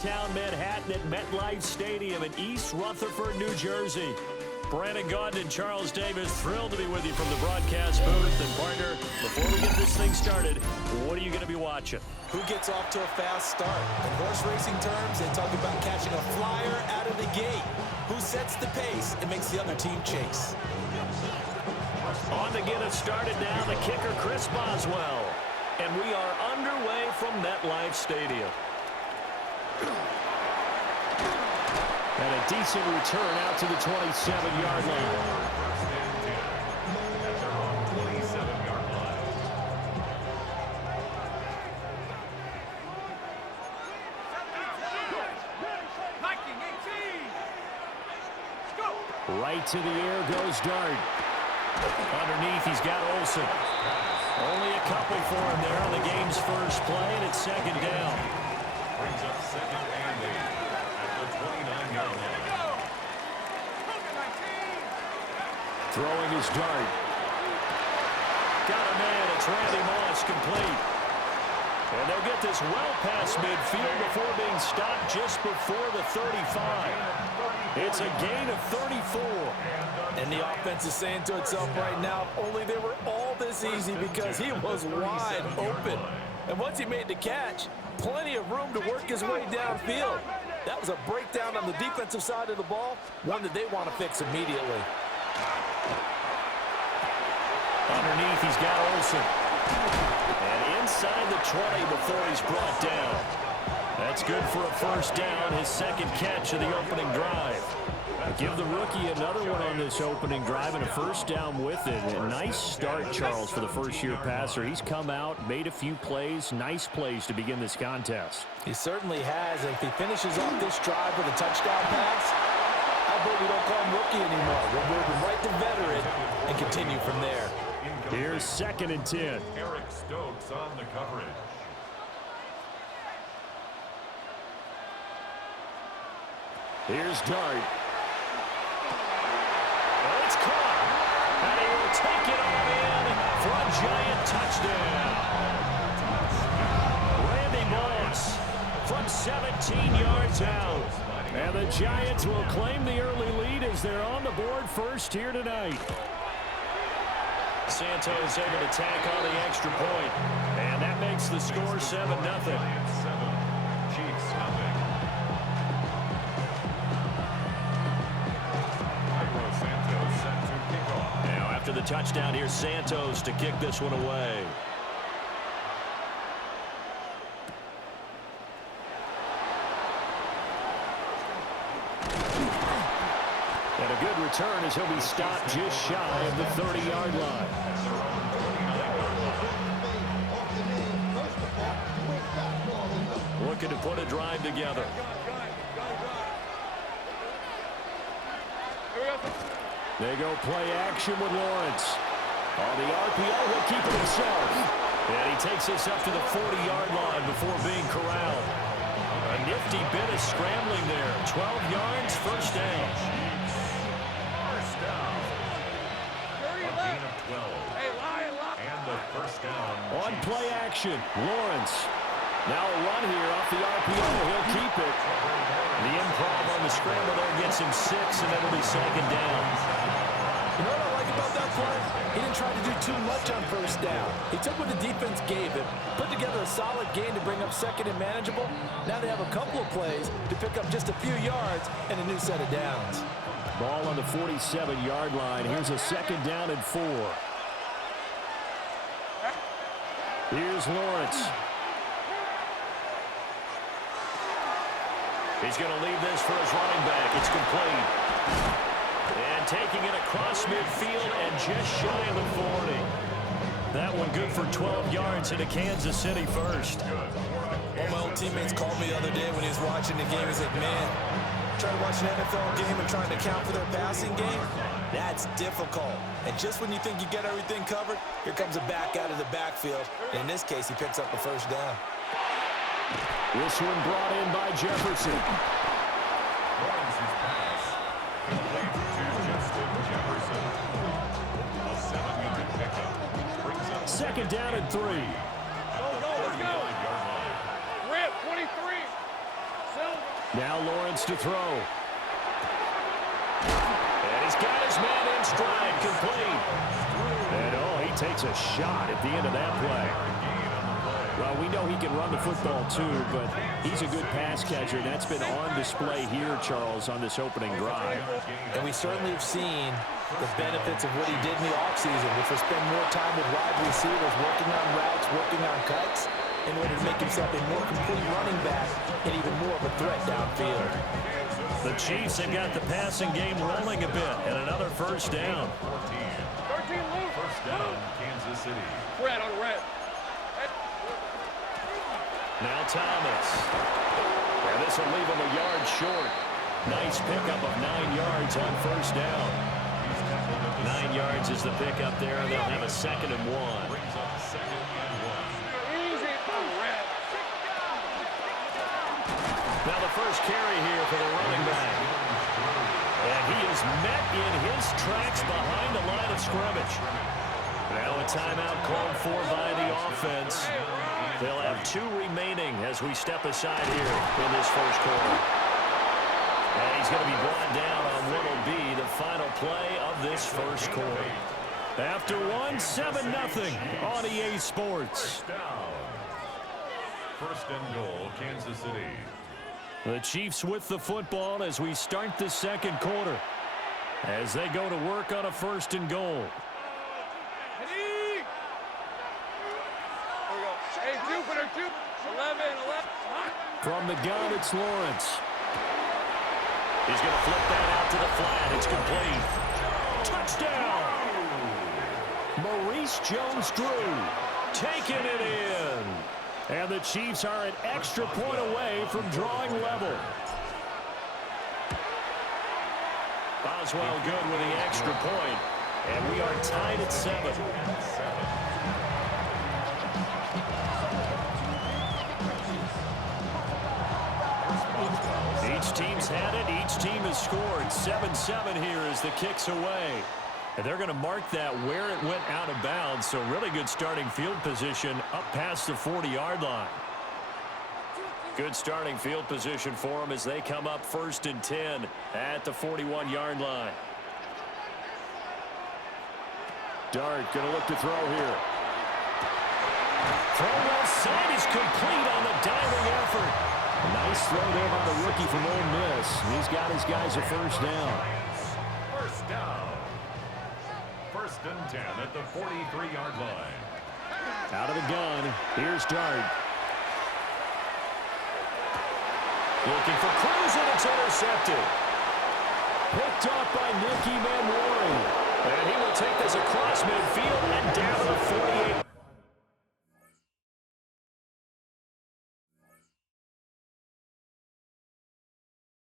Town Manhattan at MetLife Stadium in East Rutherford, New Jersey. Brandon Gaudin and Charles Davis, thrilled to be with you from the broadcast booth. And partner, before we get this thing started, what are you going to be watching? Who gets off to a fast start? In horse racing terms, they talk about catching a flyer out of the gate. Who sets the pace and makes the other team chase? On to get us started now, the kicker, Chris Boswell. And we are underway from MetLife Stadium. And a decent return out to the 27-yard line. Right to the air goes Dart. Underneath, he's got Olsen. Only a couple for him there on the game's first play, and it's second down. Brings up second and 8 at the 29-yard line. Throwing his Dart. Got a man. It's Randy Moss, complete. And they'll get this well past midfield before being stopped just before the 35. It's a gain of 34. And the offense is saying to itself right now, only they were all this easy because he was wide open. And once he made the catch, plenty of room to work his way downfield. That was a breakdown on the defensive side of the ball, one that they want to fix immediately. Underneath, he's got Olsen. And inside the 20 before he's brought down. That's good for a first down, his second catch of the opening drive. Give the rookie another one on this opening drive and a first down with it. A nice start, Charles, for the first-year passer. He's come out, made a few plays, nice plays to begin this contest. He certainly has, and if he finishes off this drive with a touchdown pass, I bet we don't call him rookie anymore. We'll move him right to veteran and continue from there. Here's second and 10. Eric Stokes on the coverage. Here's Dart. It's caught. And he will take it on in for a giant touchdown. Randy Moss from 17 yards out. And the Giants will claim the early lead as they're on the board first here tonight. Santos able to tack on the extra point. And that makes the score 7-0. Chiefs nothing. Now after the touchdown, here's Santos to kick this one away. And a good return as he'll be stopped just shy of the 30-yard line. Looking to put a drive together. They go play action with Lawrence. On the RPO, he'll keep it himself. And he takes this up to the 40-yard line before being corralled. A nifty bit of scrambling there. 12 yards, first down. First down. A gain of 12. And the first down. On play action, Lawrence. Now a run here off the RPO. He'll keep it. The improv on the scramble there gets him 6, and it'll be second down. You know what I like about that play? He didn't try to do too much on first down. He took what the defense gave him, put together a solid game to bring up second and manageable. Now they have a couple of plays to pick up just a few yards and a new set of downs. Ball on the 47-yard line. Here's a second down and 4. Here's Lawrence. He's going to leave this for his running back. It's complete. And taking it across midfield and just shy of the 40. That one good for 12 yards into Kansas City first. One of my old teammates called me the other day when he was watching the game. He said, man, trying to watch an NFL game and trying to account for their passing game, that's difficult. And just when you think you get everything covered, here comes a back out of the backfield. And in this case, he picks up a first down. This one brought in by Jefferson. Lawrence's pass. Complete to Justin Jefferson. A 7-yard pickup. Brings up Second down and 3. at the 39-yard line. Rip, 23. Sell Now Lawrence to throw. And he's got his man in stride, complete. And he takes a shot at the end of that play. Well, we know he can run the football too, but he's a good pass catcher, and that's been on display here, Charles, on this opening drive. And we certainly have seen the benefits of what he did in the offseason, which was spend more time with wide receivers, working on routes, working on cuts, in order to make himself a more complete running back and even more of a threat downfield. The Chiefs have got the passing game rolling a bit, and another first down. First down, Kansas City. Red on red. Now Thomas. And this will leave him a yard short. Nice pickup of 9 yards on first down. 9 yards is the pickup there, and they'll have a 2nd and 1. Brings up 2nd and 1. Easy on red. Now the first carry here for the running back. And he is met in his tracks behind the line of scrimmage. Now a timeout called for by the offense. They'll have 2 remaining as we step aside here in this first quarter. And he's going to be brought down on what will be the final play of this first quarter. After 1, 7-0 on EA Sports. First down. First and goal, Kansas City. The Chiefs with the football as we start the second quarter. As they go to work on a 1st and goal. Hey, Jupiter, 11. From the gun, it's Lawrence. He's going to flip that out to the flat. It's complete. Touchdown! Maurice Jones-Drew taking it in. And the Chiefs are an extra point away from drawing level. Boswell good with the extra point. And we are tied at 7. Each team's had it. Each team has scored. 7-7 here as the kick's away. And they're going to mark that where it went out of bounds. So really good starting field position up past the 40-yard line. Good starting field position for them as they come up 1st and 10 at the 41-yard line. Dart going to look to throw here. Throw left side is complete on the diving effort. Nice throw there by the rookie from Ole Miss. He's got his guys a first down. First down. 1st and 10 at the 43-yard line. Out of the gun. Here's Dart. Looking for Cruz, and it's intercepted. Picked off by Nicky Manwari. And he will take this across midfield